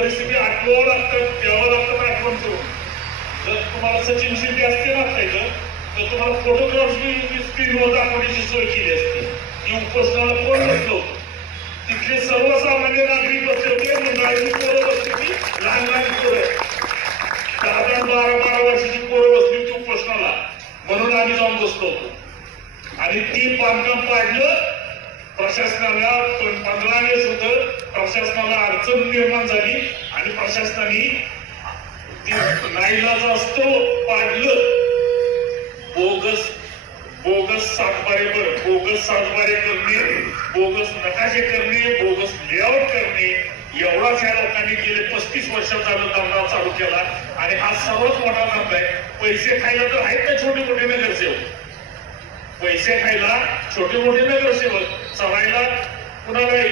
परिस्थिती आठवावं लागतं, द्यावं लागतं आठवण करून. जर तुम्हाला सचिन शिंदे असते ना तर तुम्हाला फोटोग्राफी स्क्रीनवर दाखवण्याची सोय केली असते. की उपोषणाला कोण बसलो होतो, तिथले सर्वसामान्य नागरिक बसले होते, मंडळाची पोरं बसली होती, लहान लहान पोरं 10-12 वर्षाची पोरं बसली होती उपोषणाला, म्हणून आम्ही जाऊन बसलो होतो. आणि ती बांधकाम पाडलं प्रशासनाला. 15 दिवस होतं, प्रशासनाला अडचण निर्माण झाली आणि प्रशासनाने नाईलाज असतो पाडलं. बोगस सातबारे करणे, बोगस नकाशे करणे, बोगस लेआउट करणे, एवढाच या लोकांनी गेले 35 वर्षात झालं धंदा चालू केला. आणि हा सर्वात मोठा धंदा आहे. पैसे खायला तर आहेत ना छोटे मोठे नगरसेवक, पैसे खायला छोटे मोठे नगरसेवक, चढायला कुणालाही